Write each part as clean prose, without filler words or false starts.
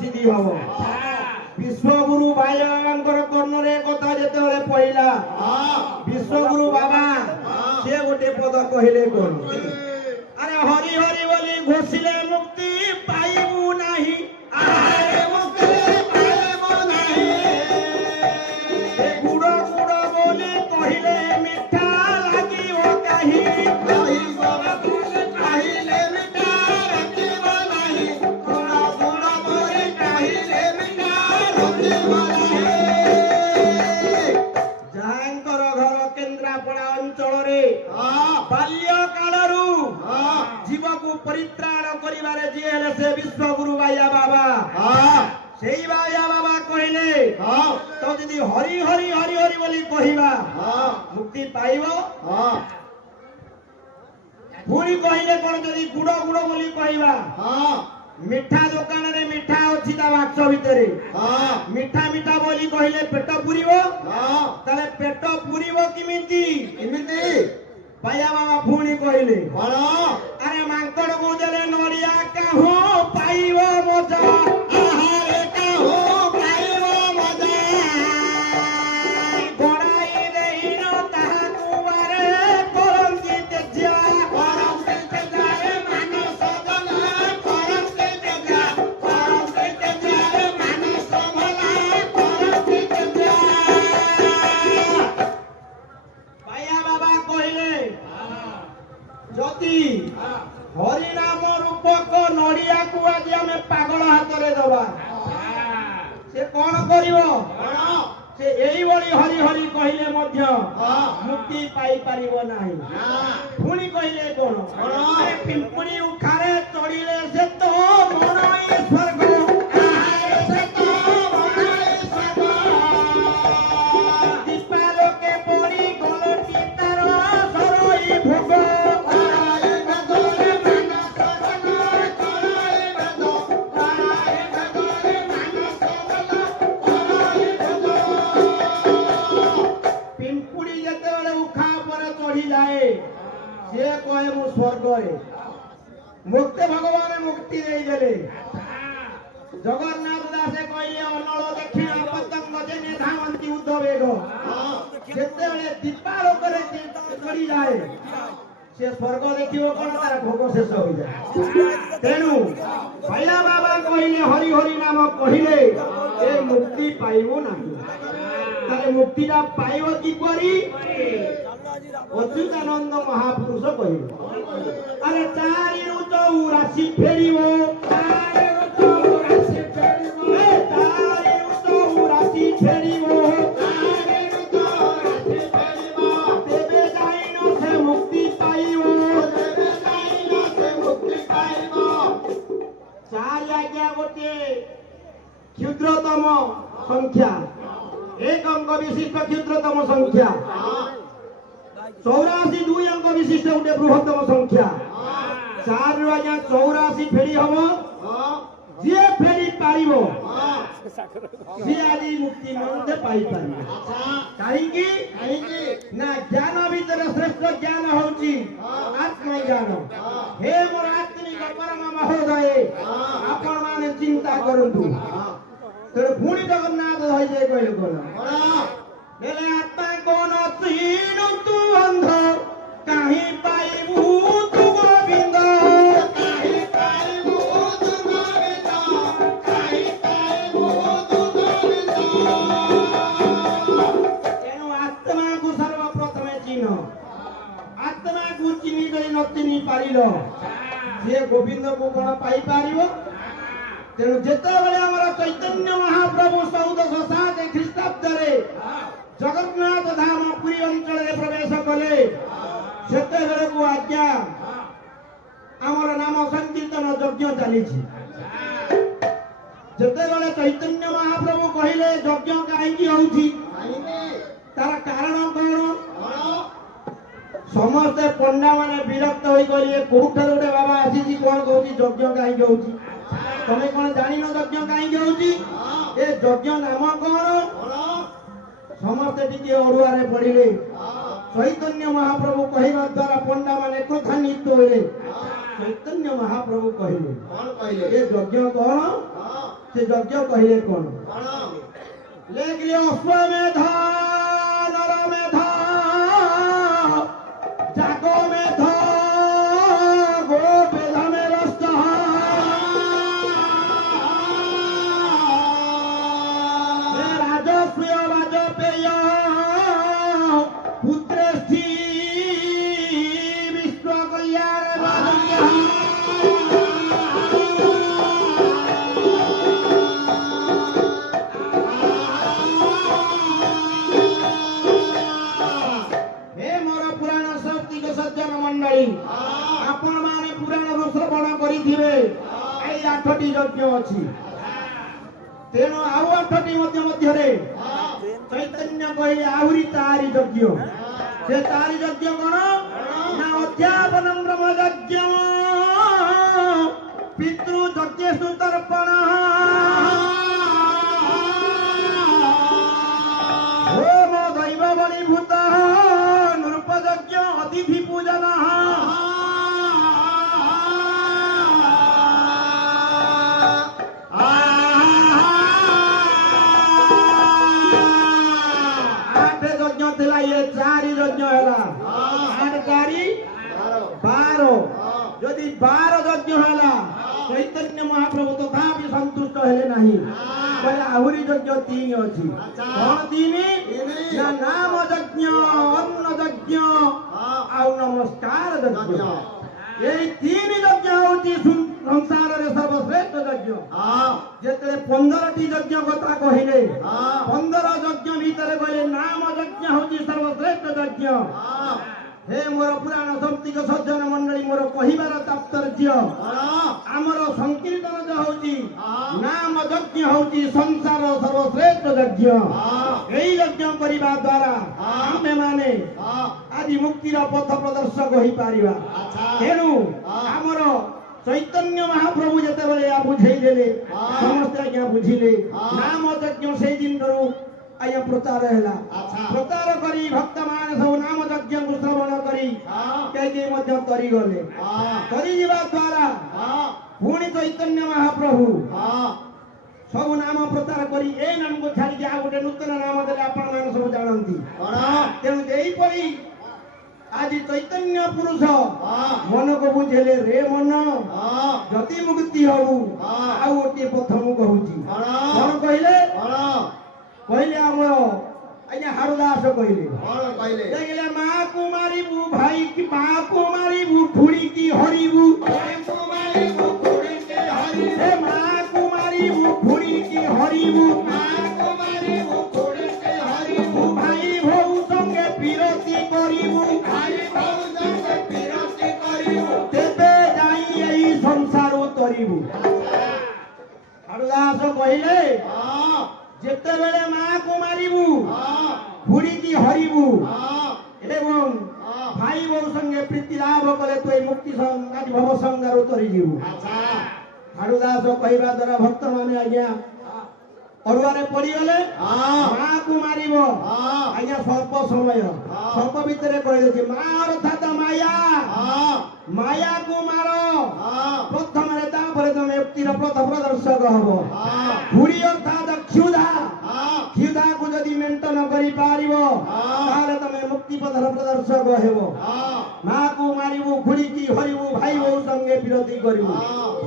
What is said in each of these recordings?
सिद्धि हम विश्वगुरु भाई बाबा कर्णरे कथा जेते पड़ा विश्वगुरु बाबा से गोटे पद कहले कौन अरे हरि हरि बोली घोषिले मुक्ति पाइबू नाही आरे मुक्ति पाइबू नाही गुड़ गुड़ बोली कहले मिठा लागिबो काहि कहले मिठा लागिबो नाही गुड़ गुड़ बोली कहले मिठा लागिबो नाही जहांकर घर केन्द्रापड़ा अंचल रे बाल्य कालरू जीव को परित्राण करिवारे जी हेले से विश्वगुरु बाया बाबा सेई बाया बाबा कहले तो जदी हरि हरि हरि हरि बोली कहिबा मुक्ति पाइबो पुरी कहले कोन जदी गुड़ गुड़ बोली कहिबा मिठा दुकान रे मिठा अछि ता बाक्स भितरे मिठा मिठा बोली कहले पेट पुरीबो ताले पेट पुरीबो किमिति किमिति बाया बाबा पुणी कहले अरे मांकड़ को देले नड़िया काहो पाइबो मजा आहारे काहो पाइबो मजा गड़ाई देहिनो ताहा कुवारे करंती तेजा रे मानस गला करंती तेजा रे मानस भला करंती तेजा बाया बाबा कहले जति हरि नाम रूपक नड़िया को आज आम पागल हाथ में दबा से कौन करिवो से एई बड़ी हरि हरि कहले मध्य मुक्ति पाई परिबो नाही पुणी कहले कोन अरे पिंपड़ी उखारे चढ़िले से तो मनई स्वर्ग आहारे से तो मनई स्वर्ग दीपालोके पड़ी गलटी तार सरई भोग से कहे मु स्वर्ग मुक्ति भगवान मुक्ति नहीं देले जगन्नाथ दासे कहले अनल दक्षिण पतंग जेने धावंती उद्धवेग जेते बेले दीपालोक रे चढ़ी जाए से स्वर्ग देखिबो कोन तार भोग शेष हो जाए तेनु भैया बाबा कहले हरि हरि नाम कहले ए मुक्ति पाइबो नाही तारे मुक्तिटा पाइबो की परी अच्युतानंद महापुरुष कहले अरे चारि चौरासी फेरिबो चारि चौरासी फेरिबो चारि चौरासी फेरिबो चारि चौरासी फेरिबो तेबे जाइनो से मुक्ति पाइबो तेबे जाइनो से मुक्ति पाइबो चारि आज्ञा गोटे क्षुद्रतम संख्या एक अंक विशिष्ट क्षुद्रतम संख्या 84 दुई अंक विशिष्ट गोटे बृहत्तम संख्या 4 रु आज्ञा 84 फेरी हम जे फेरी पाइबो जे आदि मुक्ति मनुष्य पाई पारिबो काहेकि ना ज्ञान भीतर श्रेष्ठ ज्ञान होची आत्मज्ञान हे मोर आत्मिक परम महोदय आपण माने चिंता करंतु तेरे पुणी जगन्नाथ होई जे कहले कोन बेले आत्मा कोन तीन तू अंध काहे पाइबू तू गोविंद काहे पाइबू तू गोविंद काहे पाइबू तू गोविंद तेनु आत्मा को सर्वप्रथम चिन्ह आत्मा को चिन्हि गई न चिन्हि पारिलो जे गोविंद को कोन पाई पारिबो तेनु जेते बेले हमर चैतन्य महाप्रभु 1407 ख्रीष्टाब्द रे जगन्नाथ धाम पुरी अंचल रे प्रवेश कले सेते बेले को आज्ञा हमर नाम संकीर्तन यज्ञ चली जेते बेले चैतन्य महाप्रभु कहिले यज्ञ काहे की होउची तार कारण कोन समस्त पंडा माने विरक्त होई गलिए कोठा गोटे बाबा आसी कोन कहूची यज्ञ काहे की होउची तमे कोन जानि न यज्ञ काहे की होउची ए यज्ञ नाम कोन समस्त टिके अरुआ रे पड़िले चैतन्य महाप्रभु कहवा द्वारा पंडा माने क्रोधान्वित होइले चैतन्य महाप्रभु कहले कोन कहले ए यज्ञ कोन से यज्ञ कहले कौन लेकिन अश्वमेध नरमेध जागमेध गोपेध में रस्त राजस्व वाजपेय पुत्रेष्ठी विश्व कल्याण सज्जन मंडली आपण माने पुराण श्रवण करिथिबे एई 8टी यज्ञ अछि तेणु आउ 8टी मध्य रे चैतन्य कहिले आहुरी तारी यज्ञ से तारी यज्ञ कोन ना अध्यापनं ब्रह्म यज्ञ पितृ यज्ञेषु तर्पण होम दैव बलिभूत नृपयज्ञ अतिथि पूजन आठ यज्ञ थिला ये 4 यज्ञ हैला 8 4 12 यदि 12 यज्ञ हैला चैतन्य महाप्रभु तथापि संतुष्ट हेले नहीं कहले आहुरी यज्ञ 3 अछि कोन 3 ना नाम यज्ञ अन्न यज्ञ आउ नमस्कार यज्ञ एई 3 यज्ञ होची संसार रे सर्वश्रेष्ठ यज्ञ जेतले 15टी यज्ञ कथा कहिले 15 यज्ञ भीतर कहले नाम यज्ञ होची सर्वश्रेष्ठ यज्ञ हे मोर पुराण शक्तिक सज्जन मंडली मोर कहिबार तात्पर्य आमर संकीर्तन जो होची नाम यज्ञ होची संसार सर्वश्रेष्ठ यज्ञ एई यज्ञ करिबा द्वारा आमे माने आदि मुक्तिर पथ प्रदर्शक होई पारिबा तेनु आमर चैतन्य महाप्रभु जेते बेले आ बुझेई देले समस्त आज्ञा बुझिले नाम यज्ञ से दिन करू आया प्रचार हैला प्रचार करी भक्त मान सब नाम यज्ञ को श्रवण करी कई मध्य करी गले करी जीवा द्वारा पुणी चैतन्य महाप्रभु सब नाम प्रचार करी ए नाम को छाड़ी के आ गोटे नूतन नाम देले आपण मान सब जानंती तेनु एई परी आज चैतन्य पुरुष मन को बुझेले रे मन जति मुक्ति हबु आ गोटे प्रथम कहूची कोन कहिले कहले हमरो आज्ञा हारुदास कहले देखले मां कुमारी बु भाई की मां कुमारी बु खुड़ी की हरिबु कुमारी बु खुड़ी की हरि मां कुमारी बु खुड़ी की हरिबु मां कुमारी बु खुड़ी की हरिबु भाई भौ संगे विरोधी करिबु भाई भौ संगे विरोधी करिबु तेबे जाई एई संसार तरिबु हारुदास कहले जेते बेले मां को मारिबु खुड़ी की हरिबु एवं भाई बो संगे प्रीति लाभ करे तो मुक्ति संग भव संगार उतरी जीवु हारुदास कहबा द्वारा भक्त माने आज्ञा अरुआरे पड़ी गले मां को मारिबो आज्ञा स्वल्प समय स्वल्प भीतर कहि देछि मां अर्थात माया माया को मारो प्रथम रे ता परे तमे मुक्तिर पथ प्रदर्शक हबो खुड़ी अर्थात क्षुधा क्षुधा को यदि मेंटेन करि पारिबो ताले तमे मुक्ति पथर प्रदर्शक हेबो मां को मारिबो खुड़ी की हरिबो भाई वो संगे विरोधी करिबो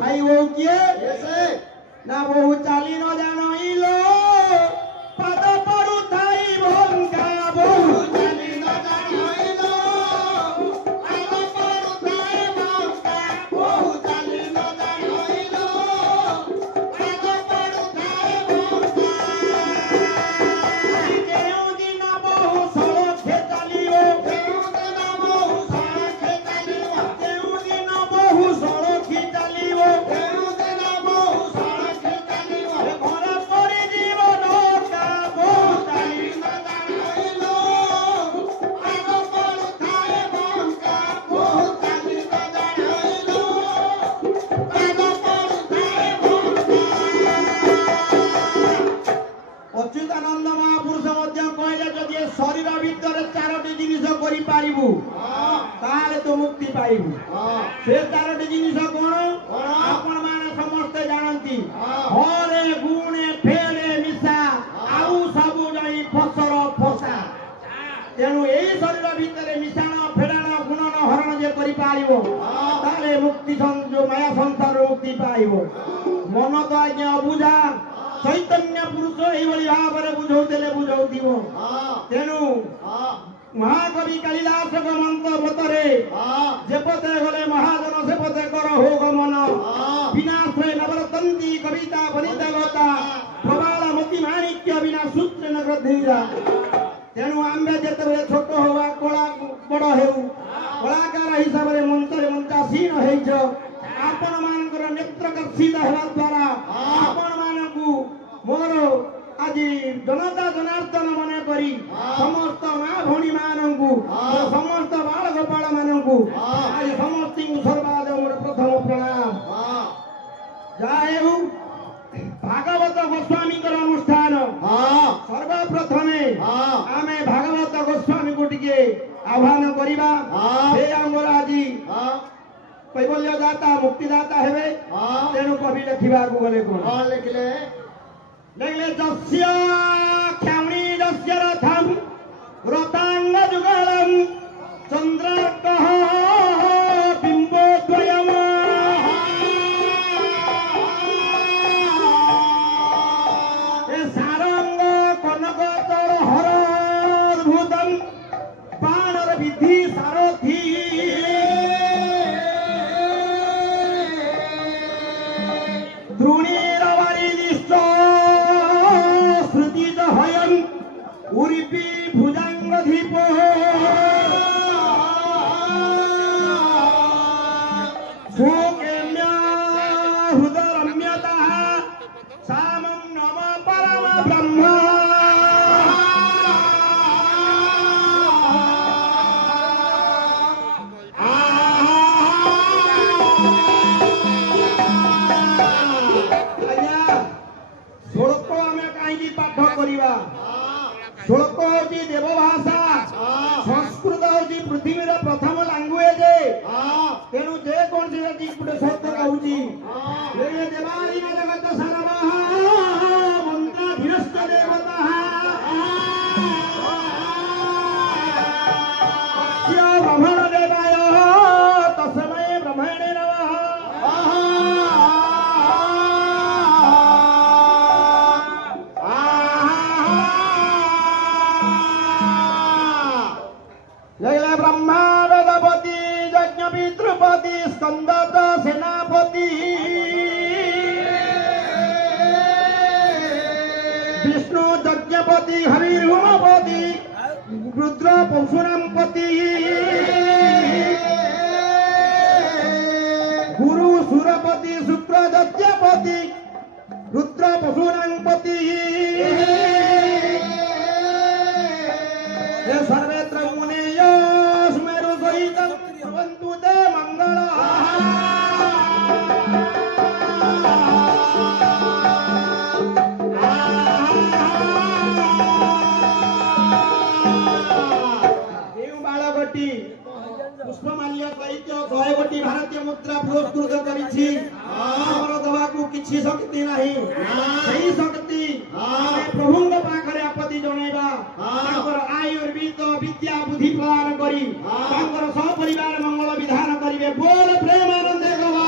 भाई वो किए ना बहु चाली न जानइलो पद पडु थाई भंगा बहु चाली न जानइलो पद पडु थाई भंगा बहु चाली न जानइलो पद पडु थाई भंगा केउ दिन बहु सड़के चालियो केउ दिन बहु सड़के चालियो केउ दिन बहु सड़के चालियो केउ दिन बहु अच्युतानंद महापुरुष मध्य कहले जदि शरीर भीतर 4टी जिनिस करि पारिबु ताले तो मुक्ति पाइबु से 4टी जिनिस कोन आपण माने समस्त जानंती हरे शरीर भितर मिशाण फेड़ाण गुणन हरण जे करि पारिबो ताले मुक्ति जो माया संसार मुक्ति पाइबो मन तो आज्ञा अबुझा चैतन्य पुरुष एभଳି भाବରେ बुझौतेले बुझौथिबो तेनु महाकवि कालिदास मंत्र मतरे जेपते गले महाजन सेपते कर हो गमन विनाशे नवरतंती कविता वनिता गता प्रबाल मोती माणिक्य बिना सूत्र न ग्रधीरा तेणु आम्बे जेते छोट होवा कला बड़ हेउ कलाकार हिसाब से मंत्र मंत्रासीन हेइछ आपण मानकर नेत्रकर्षित हेबा द्वारा आपण मानकु मोर आज जनता जनार्दन मन करी समस्त माँ भौणी मानकु समस्त बाल गोपाल मानकु आज समस्त सर्वाद मोर प्रथम प्रणाम जाएहु भागवत गोस्वामी अनुष्ठान सर्वप्रथमे आमे भागवत गोस्वामी को टिके आह्वान करिबा हे आमर आज कैबल्य दाता मुक्तिदाता हेबे तेणु कवि लिखा गले कौन लिखले जस्य ख्यामणी जस्य रथम रतांग जुगलम चंद्रकः बिंबोद्वयम ए सारंग कनक चल हरभूतम बाणर विधि सारथी उरिपी भुजंग धीप सुकेम्या हृदरम्यता सामं नम परम ब्रह्म श्लोक आमे काईकी पाठ करिबा श्लोक होची देवभाषा संस्कृत होची पृथ्वीर प्रथम लैंग्वेज तेणु जे कौन सी गोटे शब्द कहूची देवारी जगत सर्वः मंत्राधीनश्च देवतः तस्य ब्रह्मण देवाय तस्मै ब्रह्मणे नमः ब्रह्मा वेदपति यज्ञ पितृपति स्कंदत सेनापति विष्णु यज्ञपति हरिहुमपति रुद्र परशुरामपति गुरु सुरपति शुक्र यज्ञपति रुद्र परशुरामपति सर्वेत्र मुनेय स्मेरु सहितं भवन्तु ते मंगलः देव बालगटी पुष्पमाल्य सहित 100 कोटी भारतीय मुद्रा पुरस्कृत करिछि हमर दवाकू किछि शक्ति नाही सही शक्ति प्रभुंग पाखरे आपत्ति जणाइबा तांकर आयुर्वेद विद्या बुद्धि प्रदान करी तांकर सह परिवार मंगल विधान करिवे बोल